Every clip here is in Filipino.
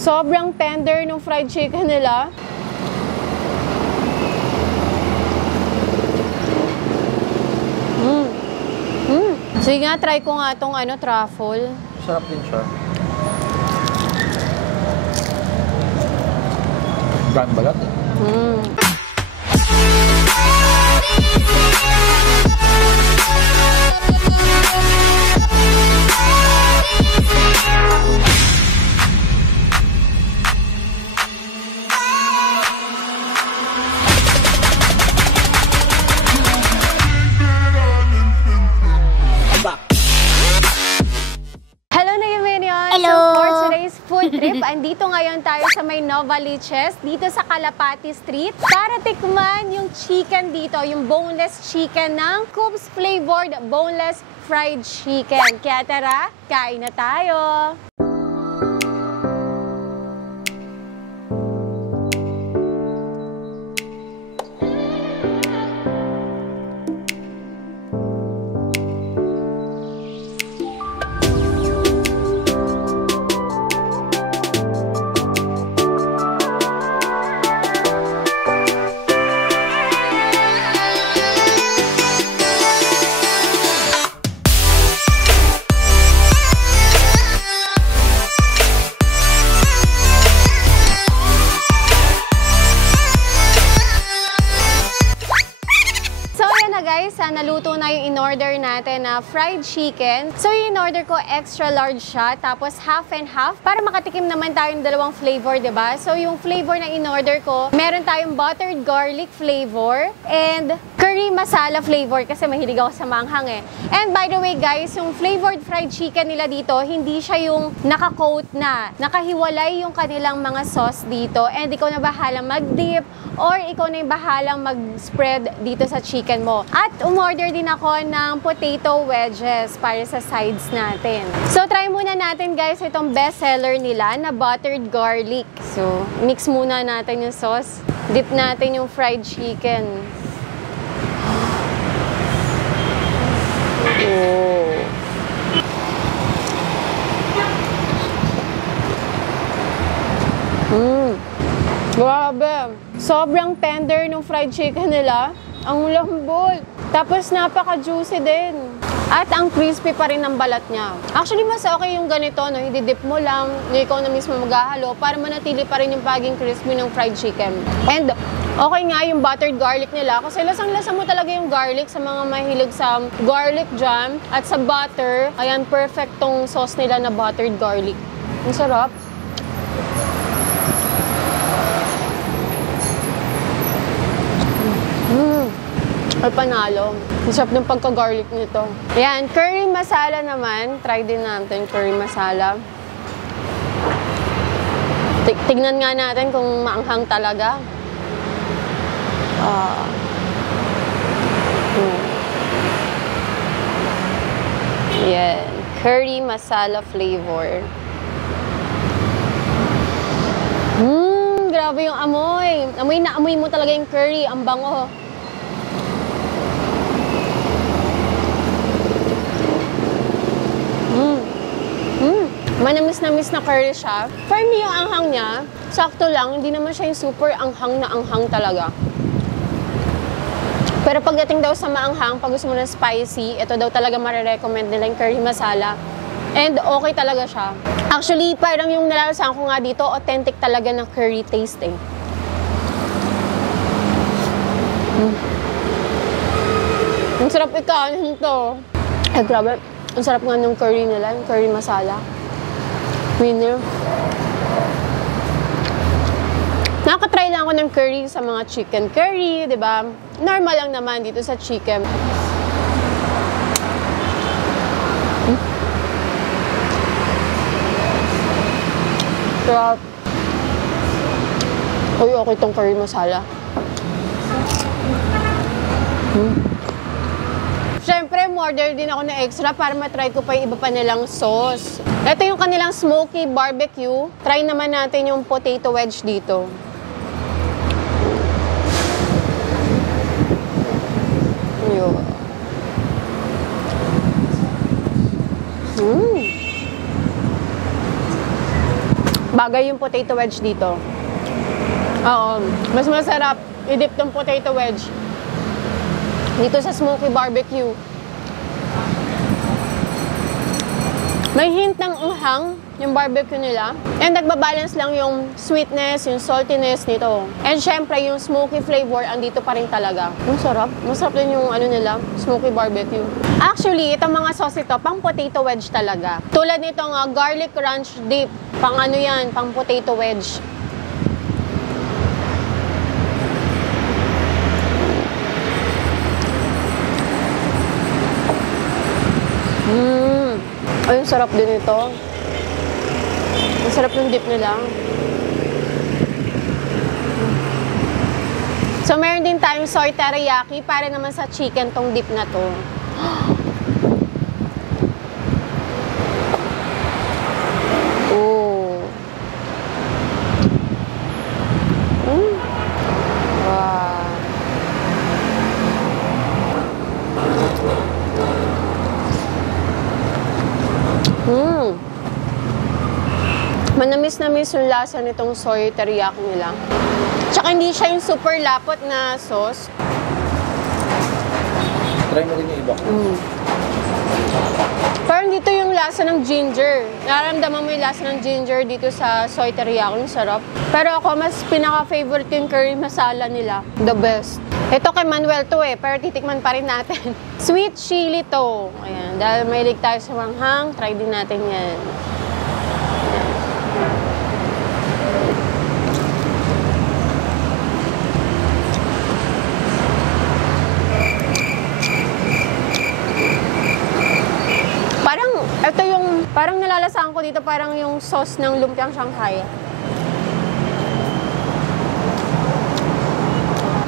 Sobrang tender ng fried chicken nila. Sige nga, try ko nga itong truffle. Sarap din siya. Brand balat eh. Andito ngayon tayo sa may Novaliches, dito sa Kalapati Street, para tikman yung chicken dito, yung boneless chicken ng Coops Flavored Boneless Fried Chicken. Kaya tara, kain na tayo! Naluto na yung in-order natin na fried chicken. So, yung in-order ko, extra large siya, tapos half and half, para makatikim naman tayong dalawang flavor, diba? So, yung flavor na in-order ko, meron tayong buttered garlic flavor and curry masala flavor, kasi mahilig ako sa manghang eh. And by the way guys, yung flavored fried chicken nila dito, hindi siya yung naka-coat na. Nakahiwalay yung kanilang mga sauce dito, and ikaw na bahalang mag-dip or ikaw na yung bahalang mag-spread dito sa chicken mo. At umorder din ako ng potato wedges para sa sides natin. So, try muna natin guys itong best seller nila na buttered garlic. So, mix muna natin yung sauce. Dip natin yung fried chicken. Oh. Grabe. Sobrang tender ng fried chicken nila. Ang lambot. Tapos napaka-juicy din. At ang crispy pa rin ng balat niya. Actually, mas okay yung ganito, no? Hididip mo lang, ikaw na mismo maghahalo para manatili pa rin yung paging crispy ng fried chicken. And okay nga yung buttered garlic nila kasi lasang-lasa mo talaga yung garlic sa mga mahilig sa garlic jam at sa butter. Ayan, perfect tong sauce nila na buttered garlic. Ang sarap. Ay, panalo. Ang sarap ng pagka-garlic nito. Ayan, curry masala naman. Try din natin curry masala. Tignan nga natin kung maanghang talaga. Ayan, curry masala flavor. Grabe yung amoy. Amoy na amoy mo talaga yung curry. Ang bango. Manamis-namis na curry siya. For me, yung anghang niya, sakto lang. Hindi naman siya yung super anghang na anghang talaga. Pero pagdating daw sa maanghang, pag gusto mo ng spicy, ito daw talaga marirecommend nila yung curry masala. And okay talaga siya. Actually, parang yung nalalasahan ko nga dito, authentic talaga ng curry taste eh. Ang sarap ikanin to. Eh, grabe. Ang sarap nga ng curry nila, yung curry masala. Winner. Nakatry lang ako ng curry sa mga chicken curry, di ba? Normal lang naman dito sa chicken. Sarap. Uy, okay itong curry masala. Siyempre, order din ako ng extra para matry ko pa yung iba pa nilang sauce. Ito yung kanilang smoky barbecue. Try naman natin yung potato wedge dito. bagay yung potato wedge dito. Oo, mas masarap i-dip tong potato wedge dito sa smoky barbecue. May hint ng anghang yung barbecue nila. And nagbabalance lang yung sweetness, yung saltiness nito. And syempre, yung smoky flavor, andito pa rin talaga. Ang sarap. Masarap din yung ano nila, smoky barbecue. Actually, itong mga sauce ito, pang potato wedge talaga. Tulad nitong garlic ranch dip. Pang ano yan, pang potato wedge. Ay, sarap din ito. Ang sarap ng dip nila. So, meron din tayong soy teriyaki para naman sa chicken tong dip na to. Oh. Wow. Manamis-namis yung lasa nitong soy teriyaki nila. Tsaka hindi siya yung super lapot na sauce. Try mo rin yung iba. Parang dito yung lasa ng ginger. Nararamdaman mo yung lasa ng ginger dito sa soy teriyaki. Yung sarap. Pero ako, mas pinaka-favorite ko yung curry masala nila. The best. Ito kay Manuel to pero titikman pa rin natin. Sweet chili to. Ayan, dahil mahilig tayo sa manghang, try din natin yan. Parang nalalasahan ko dito parang yung sauce ng lumpiang Shanghai.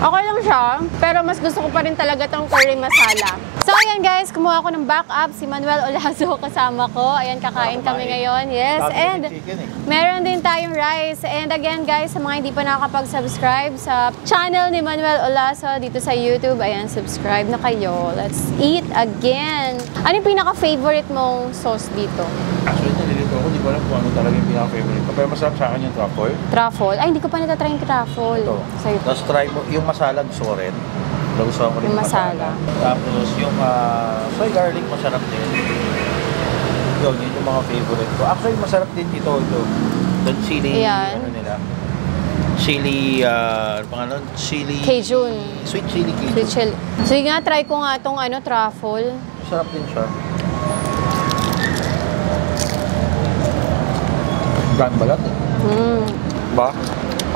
Okay lang siya, pero mas gusto ko pa rin talaga tong curry masala. So ayan guys, kumuha ko ng backup, si Manuel Olazo kasama ko. Ayan, kakain kami ngayon. Yes, and meron din tayong rice. And again guys, sa mga hindi pa nakakapag-subscribe sa channel ni Manuel Olazo dito sa YouTube, ayan, subscribe na kayo. Let's eat again. Ano yung pinaka-favorite mong sauce dito? Actually, nalilito ako. Hindi ko alam kung ano talaga yung pinaka-favorite ko. Pero masarap sa akin yung truffle. Truffle? Ay, hindi ko pa natatry yung truffle. Ito. Tapos try mo, yung masala gusto ko rin. Nagustuhan ko rin yung masala. Tapos yung soy garlic masarap din. Yun yung mga favorite ko. Actually, masarap din ito. Yung chili, ayan. Ano nila? Chili, pangalan? Chili... Cajun. Sweet chili Cajun. Sweet chili. Sige nga, try ko nga itong truffle. Masarap din siya. Gan balat eh. Ba?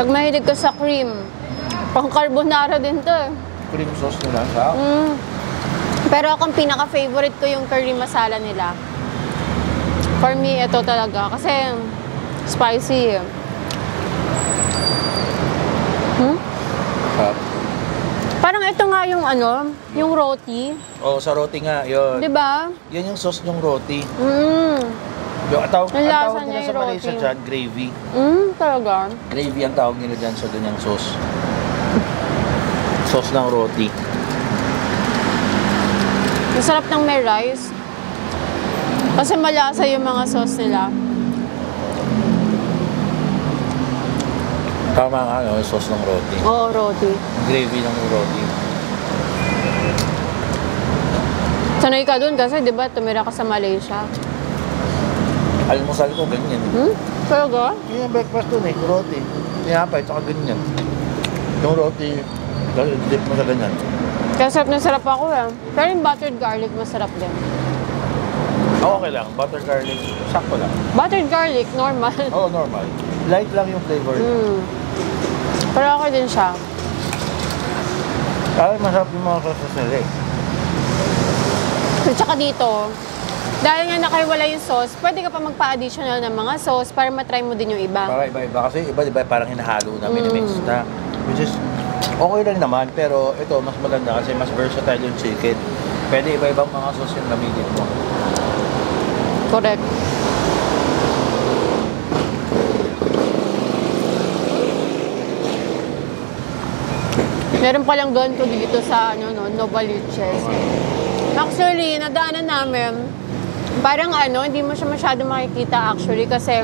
Pag mahilig ka sa cream, pang carbonara din to eh. Cream sauce nila sa Pero akong pinaka-favorite ko yung curry masala nila. For me, ito talaga. Kasi spicy eh. Parang ito nga yung yung roti. Oo, sa roti nga, yun. Diba? Yan yung sauce ng roti. Ang Ang tawag lasa nila niya sa yung Malaysia roti. dyan, gravy. Talaga. Gravy ang tawag nila dyan sa ganyang sauce. Sauce ng roti. Masarap ng may rice. Kasi malasa yung mga sauce nila. Tama nga, yung sauce ng roti. Oo, roti. Gravy ng roti. Sanay ka dun kasi, di ba, tumira ka sa Malaysia. Almusal ko, ganyan. Talaga? Yun yung breakfast dun eh, roti. Tinapay, tsaka ganyan. Yung roti, dip mo sa ganyan. Kaya sarap na sarap ako eh. Pero yung buttered garlic, masarap din. Okay lang, butter garlic, sakto lang. Buttered garlic, normal. Oo, normal. Light lang yung flavor. Pero okay din siya. Kaya masarap yung mga sauces nila eh. At saka dito, dahil nga nakaiwala yung sauce, pwede ka pa magpa-additional ng mga sauce para matry mo din yung iba. Para iba-iba. Kasi iba, diba, parang hinahalo na, minimix na. Which is, okay lang naman, pero ito, mas maganda kasi mas versatile yung chicken. Pwede iba-ibang mga sauce yung gamitin mo. Correct. Meron palang ganito dito sa Novaliches. Actually, nadaanan namin, parang hindi mo siya masyado makikita actually kasi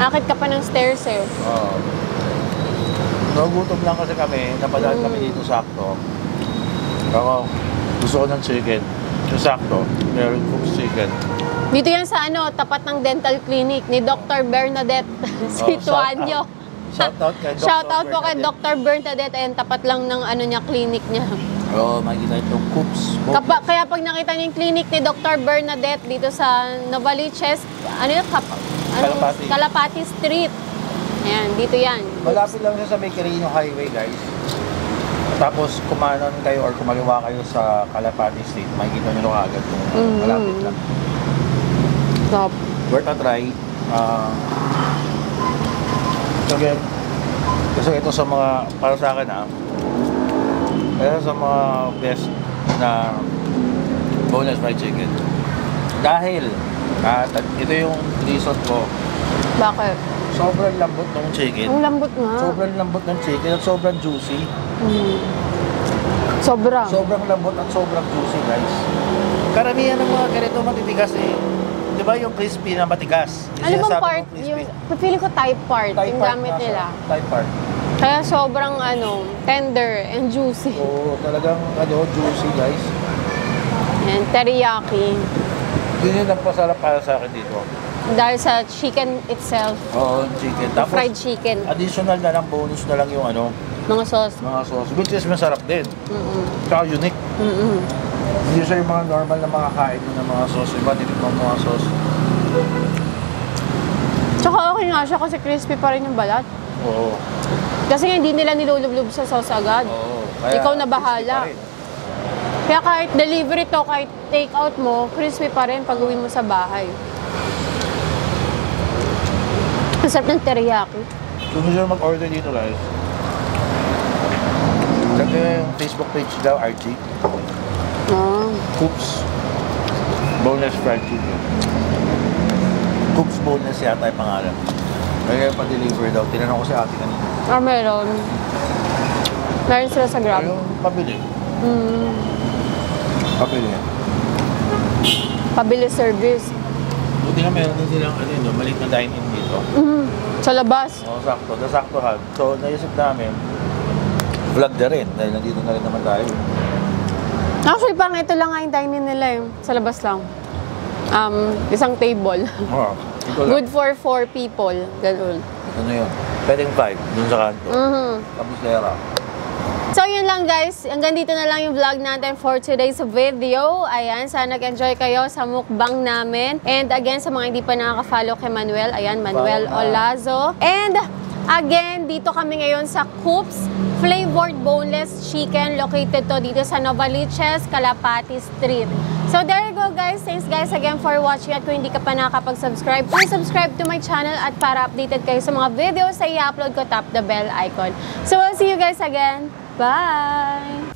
Akit ka pa ng stairs eh. Oo. Nagutom lang kasi kami, napadaan kami dito sakto. Ako, gusto ko ng chicken. Yung sakto, meron cooked chicken. Dito yan sa tapat ng dental clinic ni Dr. Bernadette Situanyo. Shoutout kay Dr. Shoutout po kay Dr. Bernadette. Ayan, tapat lang ng niya, clinic niya. Oo, makikita itong coops. Kaya pag nakita niyo yung clinic ni Dr. Bernadette dito sa Novaliches, Kalapati Street. Ayan, dito yan. Malapit lang siya sa May Quirino Highway, guys. Tapos kumanan kayo or kumaliwa kayo sa Kalapati Street, makikita nyo agad kung malapit lang. Stop. Worth a try. Again, kasi ito sa mga, para sa akin kaya sa mga best na boneless fried chicken. Dahil, ito yung reason ko. Bakit? Sobrang lambot ng chicken. Ang lambot nga. Sobrang lambot ng chicken at sobrang juicy. Sobra. Sobrang lambot at sobrang juicy, guys. Karamihan ng mga ganito matitigas eh. Di ba yung crispy na matigas? Ano bang part? Yung, feeling ko type part yung gamit nila. Type part. Kaya sobrang tender and juicy. Oo, talagang juicy, guys. And teriyaki. Yun yung nagpasarap para sa akin dito. Dahil sa chicken itself. Oo, chicken. Tapos, fried chicken. additional na lang, bonus na lang yung Mga sauce. mga sauce. Which is masarap din. Tsaka unique. Hindi siya yung mga normal na mga kain mo ng mga sauce. Iba, titikman mga sauce. Tsaka okay nga siya kasi crispy pa rin yung balat. Oo. Kasi hindi nila nilulublob sa sauce agad. Oo. Kaya, Ikaw na bahala. Kaya kahit delivery to, kahit take out mo, crispy pa rin pag uwi mo sa bahay. Ang sarap ng teriyaki. Kung gusto nyo mag-order dito, guys, check nyo yung Facebook page daw, Archie. Coops Boneless Fried Chicken. Coops Boneless yata yung pangalan. Kaya pa-deliver daw. Tinanong ko si ate kanina. Meron. Meron sila sa Grab. Yung pabili. Pabili. Pabili service. Buti nga meron din silang maliit na dine-in dito. Sa labas. Oo, sakto. Nasaktohan. So, naisip namin, vlog na rin. Dahil nandito na rin naman tayo. Actually, parang ito lang nga yung dining nila sa labas lang. Isang table. Oo. Good for 4 people. Ganun. Ano yun? Pwedeng 5 dun sa kanto. Tapos lera. So yun lang guys, hanggang dito na lang yung vlog natin for today's video. Ayan, sana nag-enjoy kayo sa mukbang namin. And again, sa mga hindi pa nakaka-follow kay Manuel, ayan, Manuel Olazo. And again, dito kami ngayon sa Coops Flavored Boneless Chicken. Located to dito sa Novaliches, Kalapati Street. So there you go guys. Thanks guys again for watching. At kung hindi ka pa nakakapag-subscribe, please subscribe to my channel at para updated kayo sa mga videos na i-upload ko, tap the bell icon. So we'll see you guys again. Bye!